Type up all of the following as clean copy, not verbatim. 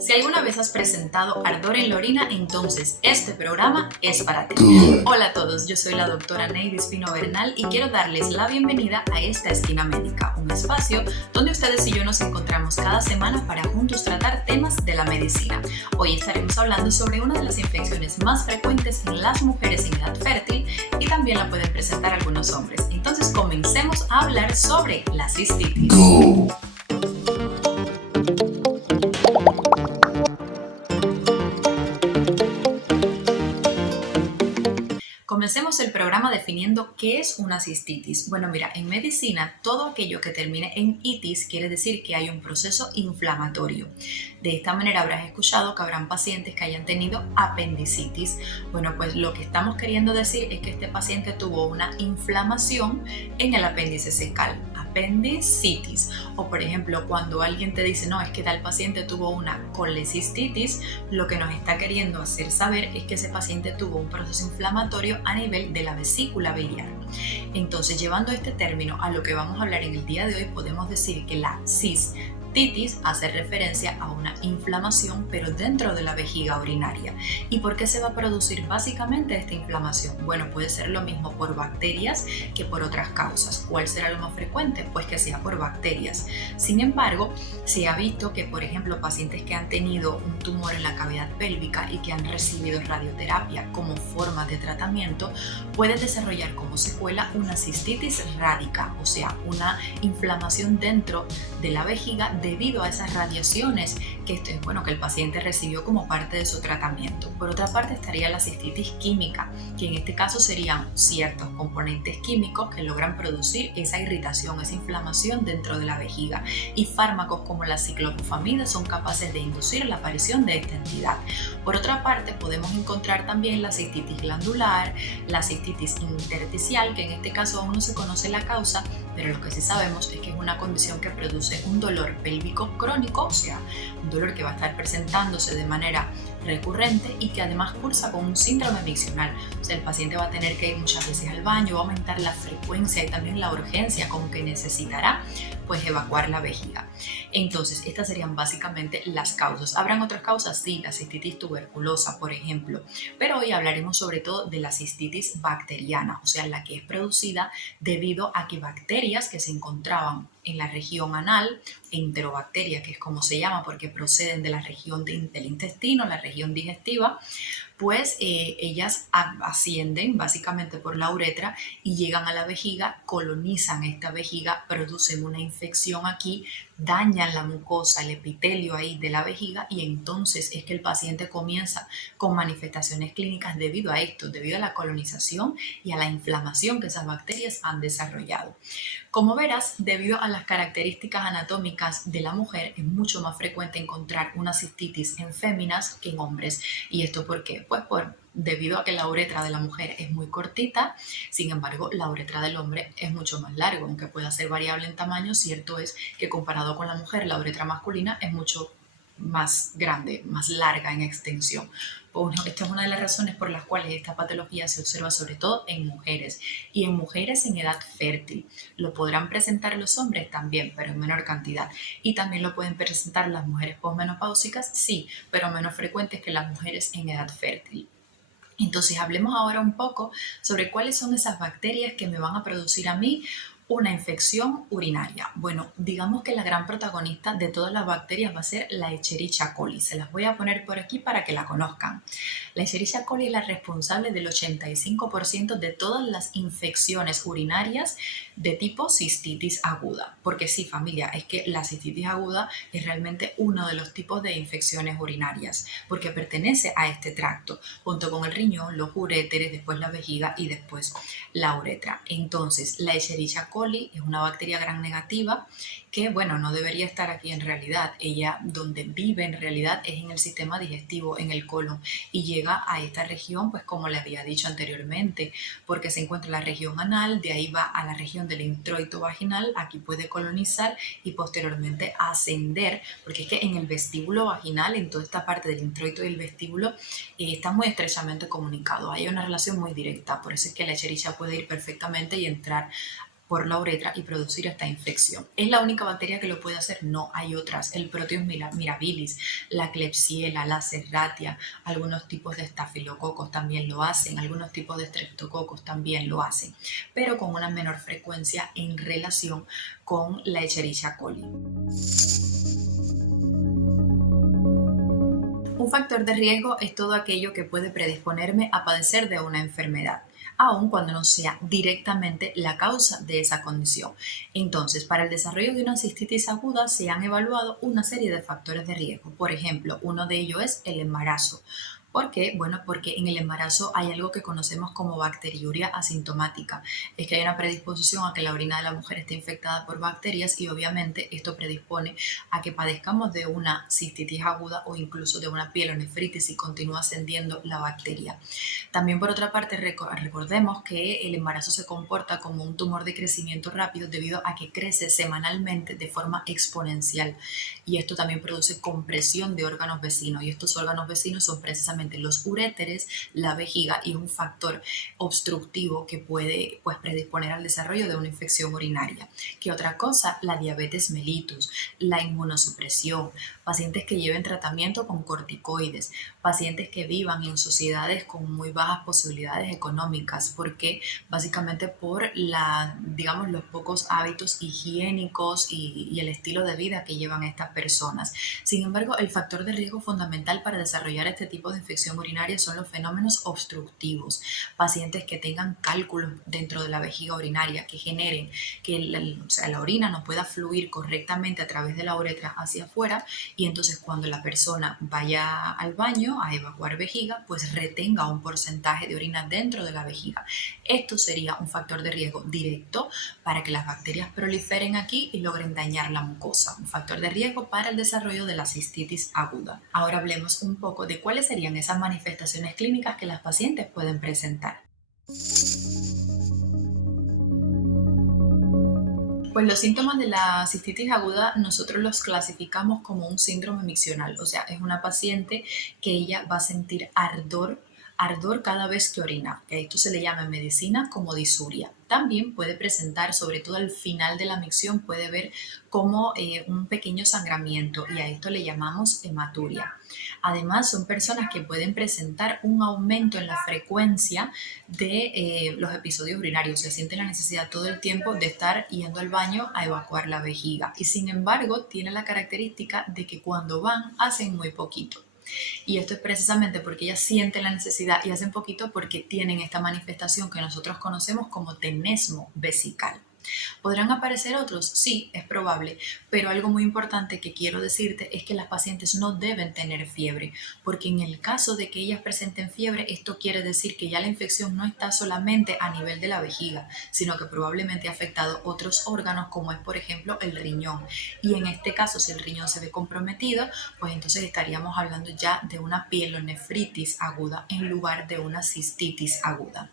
Si alguna vez has presentado ardor en la orina, entonces este programa es para ti. Hola a todos, yo soy la doctora Neidy Espino Bernal y quiero darles la bienvenida a esta Esquina Médica, un espacio donde ustedes y yo nos encontramos cada semana para juntos tratar temas de la medicina. Hoy estaremos hablando sobre una de las infecciones más frecuentes en las mujeres en edad fértil y también la pueden presentar algunos hombres. Entonces comencemos a hablar sobre la cistitis. Comencemos el programa definiendo qué es una cistitis. Bueno, mira, en medicina todo aquello que termine en itis quiere decir que hay un proceso inflamatorio. De esta manera habrás escuchado que habrán pacientes que hayan tenido apendicitis. Bueno, pues lo que estamos queriendo decir es que este paciente tuvo una inflamación en el apéndice secal. Apendicitis. O por ejemplo, cuando alguien te dice, no, es que tal paciente tuvo una colecistitis, lo que nos está queriendo hacer saber es que ese paciente tuvo un proceso inflamatorio a nivel de la vesícula biliar. Entonces, llevando este término a lo que vamos a hablar en el día de hoy, podemos decir que la cistitis hace referencia a una inflamación, pero dentro de la vejiga urinaria. ¿Y por qué se va a producir básicamente esta inflamación? Bueno, puede ser lo mismo por bacterias que por otras causas. ¿Cuál será lo más frecuente? Pues que sea por bacterias. Sin embargo, se ha visto que, por ejemplo, pacientes que han tenido un tumor en la cavidad pélvica y que han recibido radioterapia como forma de tratamiento, pueden desarrollar como secuela una cistitis rádica, o sea, una inflamación dentro de la vejiga debido a esas radiaciones que el paciente recibió como parte de su tratamiento. Por otra parte estaría la cistitis química, que en este caso serían ciertos componentes químicos que logran producir esa irritación, esa inflamación dentro de la vejiga, y fármacos como la ciclofosfamida son capaces de inducir la aparición de esta entidad. Por otra parte, podemos encontrar también la cistitis glandular, la cistitis intersticial, que en este caso aún no se conoce la causa, pero lo que sí sabemos es que es una condición que produce un dolor pélvico crónico, o sea, un dolor que va a estar presentándose de manera recurrente y que además cursa con un síndrome miccional. O sea, el paciente va a tener que ir muchas veces al baño, va a aumentar la frecuencia y también la urgencia con que necesitará pues evacuar la vejiga. Entonces, estas serían básicamente las causas. ¿Habrán otras causas? Sí, la cistitis tuberculosa, por ejemplo, pero hoy hablaremos sobre todo de la cistitis bacteriana, o sea, la que es producida debido a que bacterias que se encontraban en la región anal, enterobacterias, que es como se llama porque proceden de la región del intestino, la región digestiva, pues ellas ascienden básicamente por la uretra y llegan a la vejiga, colonizan esta vejiga, producen una infección aquí, dañan la mucosa, el epitelio ahí de la vejiga, y entonces es que el paciente comienza con manifestaciones clínicas debido a esto, debido a la colonización y a la inflamación que esas bacterias han desarrollado. Como verás, debido a las características anatómicas de la mujer, es mucho más frecuente encontrar una cistitis en féminas que en hombres. ¿Y esto por qué? Pues debido a que la uretra de la mujer es muy cortita, sin embargo, la uretra del hombre es mucho más larga, aunque pueda ser variable en tamaño. Cierto es que comparado con la mujer, la uretra masculina es mucho más grande, más larga en extensión. Bueno, esta es una de las razones por las cuales esta patología se observa sobre todo en mujeres y en mujeres en edad fértil. Lo podrán presentar los hombres también, pero en menor cantidad. Y también lo pueden presentar las mujeres posmenopáusicas, sí, pero menos frecuentes que las mujeres en edad fértil. Entonces, hablemos ahora un poco sobre cuáles son esas bacterias que me van a producir a mí una infección urinaria. Bueno, digamos que la gran protagonista de todas las bacterias va a ser la Escherichia coli. Se las voy a poner por aquí para que la conozcan. La Escherichia coli es la responsable del 85% de todas las infecciones urinarias de tipo cistitis aguda. Porque sí, familia, es que la cistitis aguda es realmente uno de los tipos de infecciones urinarias, porque pertenece a este tracto, junto con el riñón, los uréteres, después la vejiga y después la uretra. Entonces, la Escherichia coli es una bacteria gram negativa que, no debería estar aquí en realidad. Ella, donde vive en realidad, es en el sistema digestivo, en el colon, y llega a esta región, pues como les había dicho anteriormente, porque se encuentra en la región anal, de ahí va a la región del introito vaginal, aquí puede colonizar y posteriormente ascender, porque es que en el vestíbulo vaginal, en toda esta parte del introito y el vestíbulo, está muy estrechamente comunicado, hay una relación muy directa, por eso es que la Escherichia puede ir perfectamente y entrar por la uretra y producir esta infección. ¿Es la única bacteria que lo puede hacer? No, hay otras. El Proteus mirabilis, la Klebsiella, la Serratia, algunos tipos de estafilococos también lo hacen, algunos tipos de streptococos también lo hacen, pero con una menor frecuencia en relación con la Escherichia coli. Un factor de riesgo es todo aquello que puede predisponerme a padecer de una enfermedad, aun cuando no sea directamente la causa de esa condición. Entonces, para el desarrollo de una cistitis aguda se han evaluado una serie de factores de riesgo. Por ejemplo, uno de ellos es el embarazo. ¿Por qué? Bueno, porque en el embarazo hay algo que conocemos como bacteriuria asintomática. Es que hay una predisposición a que la orina de la mujer esté infectada por bacterias y obviamente esto predispone a que padezcamos de una cistitis aguda o incluso de una pielonefritis si continúa ascendiendo la bacteria. También por otra parte recordemos que el embarazo se comporta como un tumor de crecimiento rápido debido a que crece semanalmente de forma exponencial y esto también produce compresión de órganos vecinos y estos órganos vecinos son precisamente los uréteres, la vejiga y un factor obstructivo que puede predisponer al desarrollo de una infección urinaria. ¿Qué otra cosa? La diabetes mellitus, la inmunosupresión, pacientes que lleven tratamiento con corticoides, pacientes que vivan en sociedades con muy bajas posibilidades económicas, porque básicamente por los pocos hábitos higiénicos y el estilo de vida que llevan estas personas. Sin embargo, el factor de riesgo fundamental para desarrollar este tipo de infección urinaria son los fenómenos obstructivos, pacientes que tengan cálculos dentro de la vejiga urinaria que generen que la orina no pueda fluir correctamente a través de la uretra hacia afuera y entonces cuando la persona vaya al baño a evacuar vejiga, pues retenga un porcentaje de orina dentro de la vejiga. Esto sería un factor de riesgo directo para que las bacterias proliferen aquí y logren dañar la mucosa, un factor de riesgo para el desarrollo de la cistitis aguda. Ahora hablemos un poco de cuáles serían esas manifestaciones clínicas que las pacientes pueden presentar. Pues los síntomas de la cistitis aguda nosotros los clasificamos como un síndrome miccional, o sea, es una paciente que ella va a sentir ardor cada vez que orina, que a esto se le llama en medicina como disuria. También puede presentar, sobre todo al final de la micción, puede ver como un pequeño sangramiento y a esto le llamamos hematuria. Además, son personas que pueden presentar un aumento en la frecuencia de los episodios urinarios. Se siente la necesidad todo el tiempo de estar yendo al baño a evacuar la vejiga y sin embargo tiene la característica de que cuando van hacen muy poquito. Y esto es precisamente porque ellas sienten la necesidad y hacen poquito porque tienen esta manifestación que nosotros conocemos como tenesmo vesical. ¿Podrán aparecer otros? Sí, es probable, pero algo muy importante que quiero decirte es que las pacientes no deben tener fiebre, porque en el caso de que ellas presenten fiebre, esto quiere decir que ya la infección no está solamente a nivel de la vejiga, sino que probablemente ha afectado otros órganos, como es por ejemplo el riñón. Y en este caso, si el riñón se ve comprometido, pues entonces estaríamos hablando ya de una pielonefritis aguda en lugar de una cistitis aguda.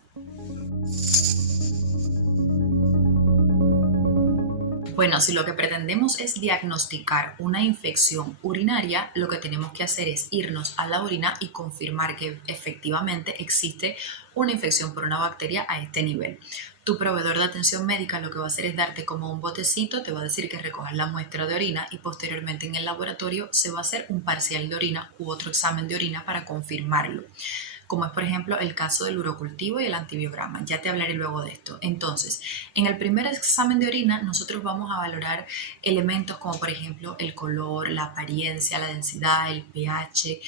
Bueno, si lo que pretendemos es diagnosticar una infección urinaria, lo que tenemos que hacer es irnos a la orina y confirmar que efectivamente existe una infección por una bacteria a este nivel. Tu proveedor de atención médica lo que va a hacer es darte como un botecito, te va a decir que recojas la muestra de orina y posteriormente en el laboratorio se va a hacer un parcial de orina u otro examen de orina para confirmarlo, como es por ejemplo el caso del urocultivo y el antibiograma. Ya te hablaré luego de esto. Entonces, en el primer examen de orina nosotros vamos a valorar elementos como por ejemplo el color, la apariencia, la densidad, el pH,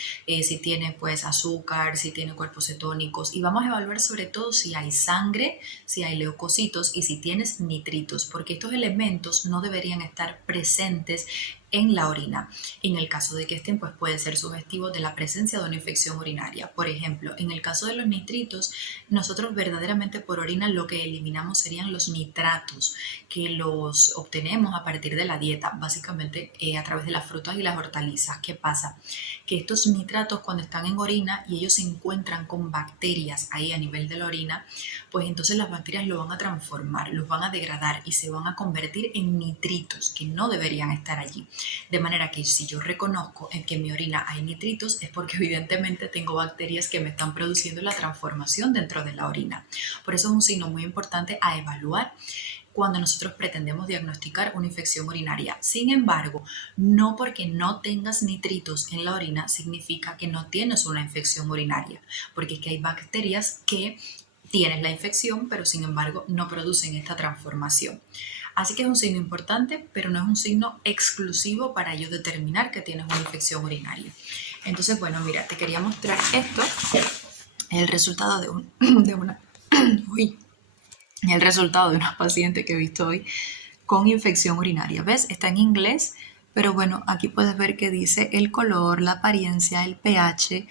si tiene pues azúcar, si tiene cuerpos cetónicos y vamos a evaluar sobre todo si hay sangre, si hay leucocitos y si tienes nitritos, porque estos elementos no deberían estar presentes en la orina. En el caso de que estén, pues puede ser sugestivo de la presencia de una infección urinaria. Por ejemplo, en el caso de los nitritos, nosotros verdaderamente por orina lo que eliminamos serían los nitratos, que los obtenemos a partir de la dieta, básicamente a través de las frutas y las hortalizas. ¿Qué pasa? Que estos nitratos cuando están en orina y ellos se encuentran con bacterias ahí a nivel de la orina, pues entonces las bacterias lo van a transformar, los van a degradar y se van a convertir en nitritos que no deberían estar allí. De manera que si yo reconozco en que en mi orina hay nitritos es porque evidentemente tengo bacterias que me están produciendo la transformación dentro de la orina. Por eso es un signo muy importante a evaluar cuando nosotros pretendemos diagnosticar una infección urinaria. Sin embargo, no porque no tengas nitritos en la orina significa que no tienes una infección urinaria, porque es que hay bacterias que tienen la infección, pero sin embargo no producen esta transformación. Así que es un signo importante, pero no es un signo exclusivo para yo determinar que tienes una infección urinaria. Entonces, bueno, mira, te quería mostrar esto, el resultado de una el resultado de una paciente que he visto hoy con infección urinaria. ¿Ves? Está en inglés, pero bueno, aquí puedes ver que dice el color, la apariencia, el pH,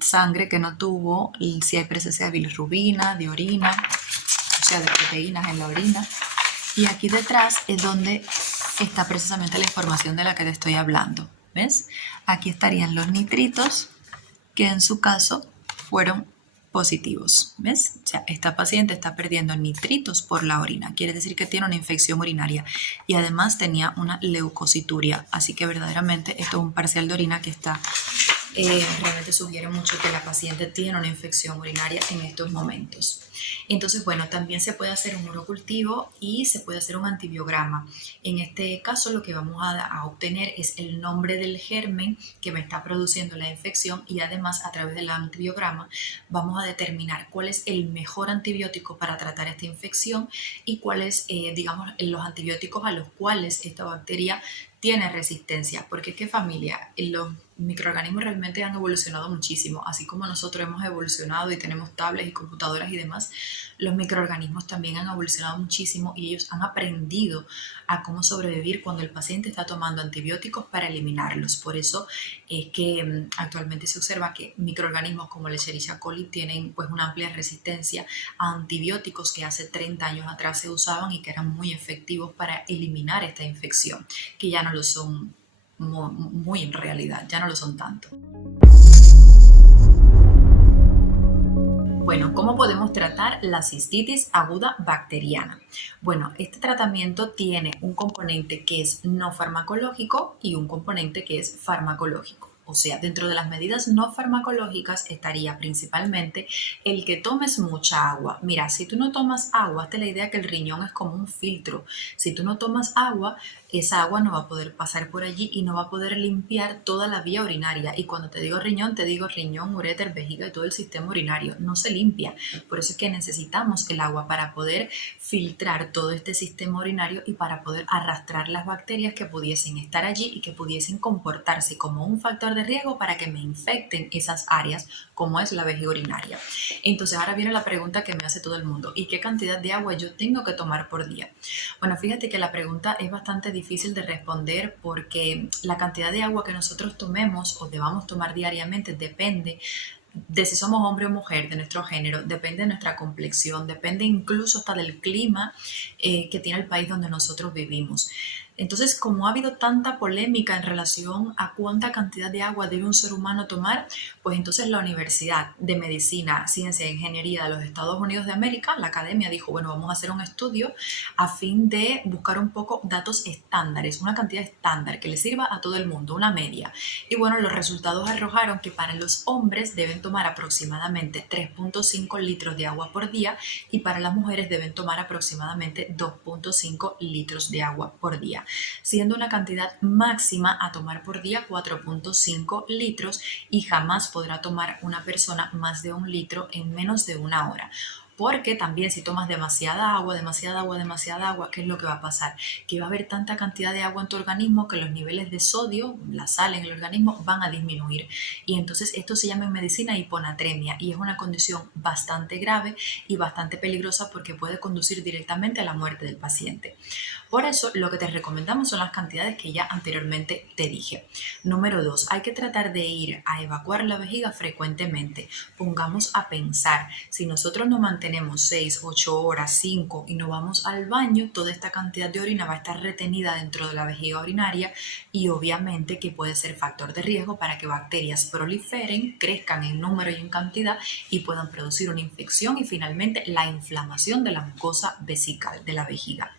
sangre que no tuvo, y si hay presencia de bilirrubina, de orina, o sea, de proteínas en la orina. Y aquí detrás es donde está precisamente la información de la que te estoy hablando. ¿Ves? Aquí estarían los nitritos, que en su caso fueron positivos. ¿Ves? O sea, esta paciente está perdiendo nitritos por la orina. Quiere decir que tiene una infección urinaria y además tenía una leucocituria. Así que verdaderamente esto es un parcial de orina que está realmente sugiere mucho que la paciente tiene una infección urinaria en estos momentos. Entonces, bueno, también se puede hacer un urocultivo y se puede hacer un antibiograma. En este caso, lo que vamos a obtener es el nombre del germen que me está produciendo la infección y además a través del antibiograma vamos a determinar cuál es el mejor antibiótico para tratar esta infección y cuáles, digamos, los antibióticos a los cuales esta bacteria tiene resistencia, porque es que familia, los microorganismos realmente han evolucionado muchísimo, así como nosotros hemos evolucionado y tenemos tablets y computadoras y demás, los microorganismos también han evolucionado muchísimo y ellos han aprendido a cómo sobrevivir cuando el paciente está tomando antibióticos para eliminarlos. Por eso es que actualmente se observa que microorganismos como el Escherichia coli tienen pues una amplia resistencia a antibióticos que hace 30 años atrás se usaban y que eran muy efectivos para eliminar esta infección, que ya no lo son muy en realidad, ya no lo son tanto. Bueno, ¿cómo podemos tratar la cistitis aguda bacteriana? Bueno, este tratamiento tiene un componente que es no farmacológico y un componente que es farmacológico. O sea, dentro de las medidas no farmacológicas estaría principalmente el que tomes mucha agua. Mira, si tú no tomas agua, hazte la idea que el riñón es como un filtro. Si tú no tomas agua, esa agua no va a poder pasar por allí y no va a poder limpiar toda la vía urinaria. Y cuando te digo riñón, uréter, vejiga y todo el sistema urinario. No se limpia. Por eso es que necesitamos el agua para poder filtrar todo este sistema urinario y para poder arrastrar las bacterias que pudiesen estar allí y que pudiesen comportarse como un factor de riesgo para que me infecten esas áreas, como es la vejiga urinaria. Entonces ahora viene la pregunta que me hace todo el mundo: ¿y qué cantidad de agua yo tengo que tomar por día? Bueno, fíjate que la pregunta es bastante difícil de responder porque la cantidad de agua que nosotros tomemos o debamos tomar diariamente depende de si somos hombre o mujer, de nuestro género, depende de nuestra complexión, depende incluso hasta del clima que tiene el país donde nosotros vivimos. Entonces, como ha habido tanta polémica en relación a cuánta cantidad de agua debe un ser humano tomar, pues entonces la Universidad de Medicina, Ciencia e Ingeniería de los Estados Unidos de América, la academia, dijo, bueno, vamos a hacer un estudio a fin de buscar un poco datos estándares, una cantidad estándar que le sirva a todo el mundo, una media. Y bueno, los resultados arrojaron que para los hombres deben tomar aproximadamente 3.5 litros de agua por día y para las mujeres deben tomar aproximadamente 2.5 litros de agua por día, siendo una cantidad máxima a tomar por día 4.5 litros y jamás podrá tomar una persona más de 1 litro en menos de una hora. Porque también si tomas demasiada agua, ¿qué es lo que va a pasar? Que va a haber tanta cantidad de agua en tu organismo que los niveles de sodio, la sal en el organismo, van a disminuir. Y entonces esto se llama en medicina hiponatremia y es una condición bastante grave y bastante peligrosa porque puede conducir directamente a la muerte del paciente. Por eso lo que te recomendamos son las cantidades que ya anteriormente te dije. Número 2, hay que tratar de ir a evacuar la vejiga frecuentemente. Pongamos a pensar, si nosotros nos mantenemos 6, 8 horas, 5 y no vamos al baño, toda esta cantidad de orina va a estar retenida dentro de la vejiga urinaria y obviamente que puede ser factor de riesgo para que bacterias proliferen, crezcan en número y en cantidad y puedan producir una infección y finalmente la inflamación de la mucosa vesical de la vejiga.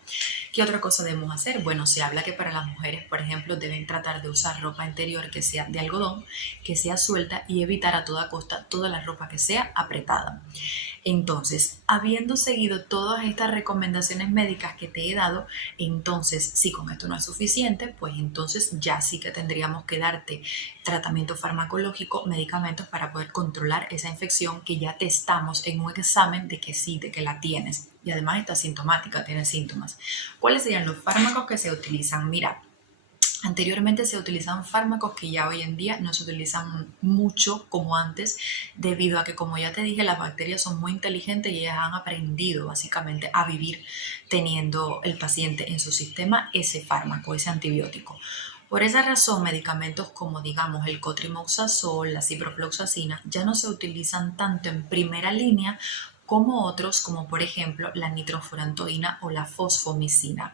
¿Qué otra cosa debemos hacer? Bueno, se habla que para las mujeres, por ejemplo, deben tratar de usar ropa interior que sea de algodón, que sea suelta y evitar a toda costa toda la ropa que sea apretada. Entonces, habiendo seguido todas estas recomendaciones médicas que te he dado, entonces, si con esto no es suficiente, pues entonces ya sí que tendríamos que darte tratamiento farmacológico, medicamentos para poder controlar esa infección que ya testamos en un examen de que sí, de que la tienes. Y además está sintomática, tiene síntomas. ¿Cuáles serían los fármacos que se utilizan? Mira, anteriormente se utilizaban fármacos que ya hoy en día no se utilizan mucho como antes, debido a que, como ya te dije, las bacterias son muy inteligentes y ellas han aprendido básicamente a vivir teniendo el paciente en su sistema ese fármaco, ese antibiótico. Por esa razón, medicamentos como, digamos, el cotrimoxazol, la ciprofloxacina, ya no se utilizan tanto en primera línea como otros, como por ejemplo la nitrofurantoína o la fosfomicina.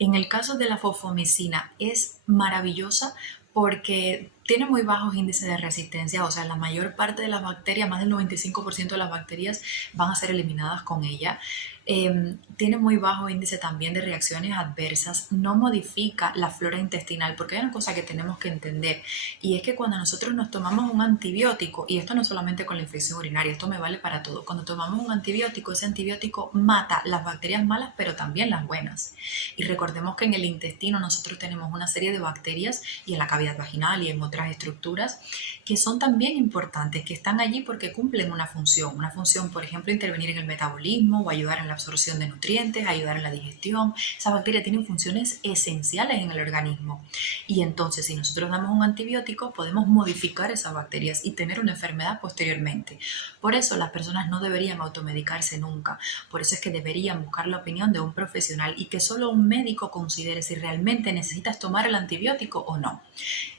En el caso de la fosfomicina es maravillosa porque tiene muy bajos índices de resistencia, o sea, la mayor parte de las bacterias, más del 95% de las bacterias van a ser eliminadas con ella. Tiene muy bajo índice también de reacciones adversas, no modifica la flora intestinal, porque hay una cosa que tenemos que entender, y es que cuando nosotros nos tomamos un antibiótico, y esto no solamente con la infección urinaria, esto me vale para todo, cuando tomamos un antibiótico, ese antibiótico mata las bacterias malas, pero también las buenas. Y recordemos que en el intestino nosotros tenemos una serie de bacterias, y en la cavidad vaginal y en otras estructuras, que son también importantes, que están allí porque cumplen una función, por ejemplo, intervenir en el metabolismo o ayudar en la absorción de nutrientes, ayudar en la digestión. Esas bacterias tienen funciones esenciales en el organismo. Y entonces, si nosotros damos un antibiótico, podemos modificar esas bacterias y tener una enfermedad posteriormente. Por eso las personas no deberían automedicarse nunca. Por eso es que deberían buscar la opinión de un profesional y que solo un médico considere si realmente necesitas tomar el antibiótico o no.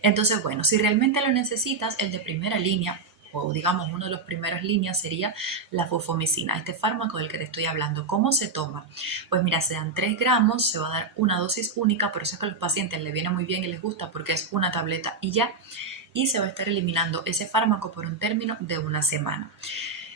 Entonces, bueno, si realmente lo necesitas, el de primera línea, o digamos uno de los primeros líneas, sería la fosfomicina, este fármaco del que te estoy hablando. ¿Cómo se toma? Pues mira, se dan 3 gramos, se va a dar una dosis única, por eso es que a los pacientes les viene muy bien y les gusta porque es una tableta y ya, y se va a estar eliminando ese fármaco por un término de una semana.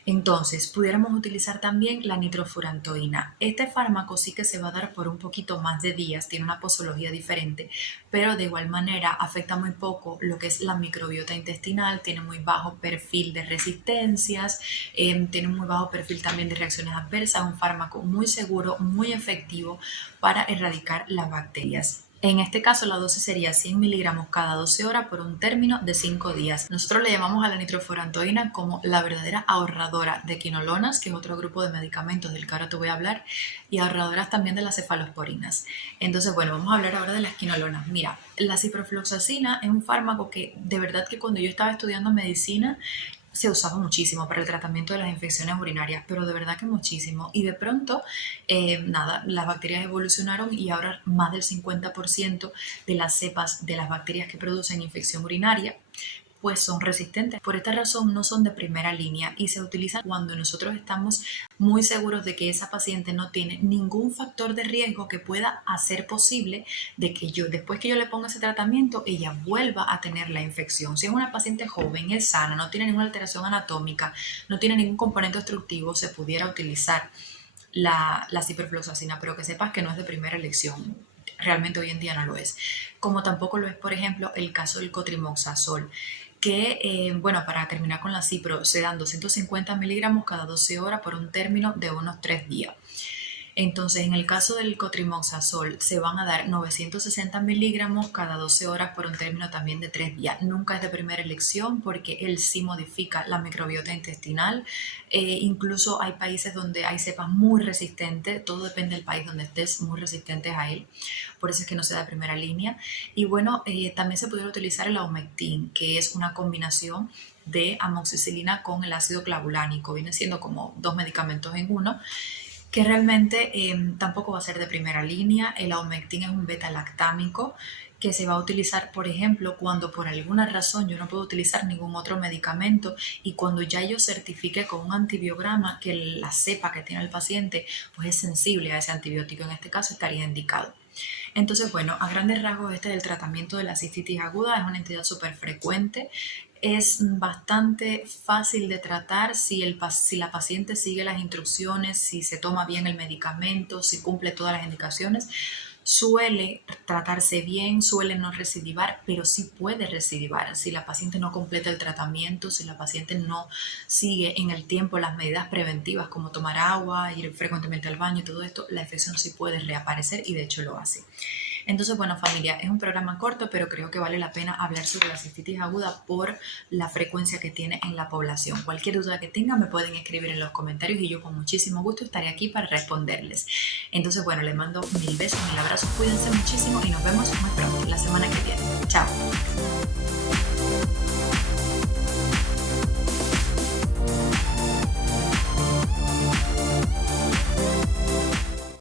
Entonces, pudiéramos utilizar también la nitrofurantoína. Este fármaco sí que se va a dar por un poquito más de días, tiene una posología diferente, pero de igual manera afecta muy poco lo que es la microbiota intestinal, tiene muy bajo perfil de resistencias, tiene muy bajo perfil también de reacciones adversas, un fármaco muy seguro, muy efectivo para erradicar las bacterias. En este caso, la dosis sería 100 miligramos cada 12 horas por un término de 5 días. Nosotros le llamamos a la nitrofurantoína como la verdadera ahorradora de quinolonas, que es otro grupo de medicamentos del que ahora te voy a hablar, y ahorradoras también de las cefalosporinas. Entonces, bueno, vamos a hablar ahora de las quinolonas. Mira, la ciprofloxacina es un fármaco que de verdad que cuando yo estaba estudiando medicina, se usaba muchísimo para el tratamiento de las infecciones urinarias, pero de verdad que muchísimo. Y de pronto, nada, las bacterias evolucionaron y ahora más del 50% de las cepas de las bacterias que producen infección urinaria pues son resistentes. Por esta razón no son de primera línea y se utilizan cuando nosotros estamos muy seguros de que esa paciente no tiene ningún factor de riesgo que pueda hacer posible de que yo, después que yo le ponga ese tratamiento, ella vuelva a tener la infección. Si es una paciente joven, es sana, no tiene ninguna alteración anatómica, no tiene ningún componente obstructivo, se pudiera utilizar la ciprofloxacina, pero que sepas que no es de primera elección. Realmente hoy en día no lo es. Como tampoco lo es, por ejemplo, el caso del cotrimoxazol, que, bueno, para terminar con la cipro, se dan 250 miligramos cada 12 horas por un término de unos 3 días. Entonces, en el caso del cotrimoxazol, se van a dar 960 miligramos cada 12 horas por un término también de 3 días. Nunca es de primera elección porque él sí modifica la microbiota intestinal. Incluso hay países donde hay cepas muy resistentes, todo depende del país donde estés, muy resistentes a él. Por eso es que no se da de primera línea. Y bueno, también se puede utilizar el Aumectin, que es una combinación de amoxicilina con el ácido clavulánico. Viene siendo como 2 medicamentos en uno, que realmente tampoco va a ser de primera línea. El Aumectin es un beta-lactámico que se va a utilizar, por ejemplo, cuando por alguna razón yo no puedo utilizar ningún otro medicamento y cuando ya yo certifique con un antibiograma que la cepa que tiene el paciente pues es sensible a ese antibiótico, en este caso estaría indicado. Entonces, bueno, a grandes rasgos este es el tratamiento de la cistitis aguda, es una entidad súper frecuente. Es bastante fácil de tratar si la paciente sigue las instrucciones, si se toma bien el medicamento, si cumple todas las indicaciones. Suele tratarse bien, suele no recidivar, pero sí puede recidivar si la paciente no completa el tratamiento, si la paciente no sigue en el tiempo las medidas preventivas como tomar agua, ir frecuentemente al baño y todo esto, la infección sí puede reaparecer y de hecho lo hace. Entonces, bueno, familia, es un programa corto, pero creo que vale la pena hablar sobre la cistitis aguda por la frecuencia que tiene en la población. Cualquier duda que tengan me pueden escribir en los comentarios y yo con muchísimo gusto estaré aquí para responderles. Entonces, bueno, les mando mil besos, mil abrazos, cuídense muchísimo y nos vemos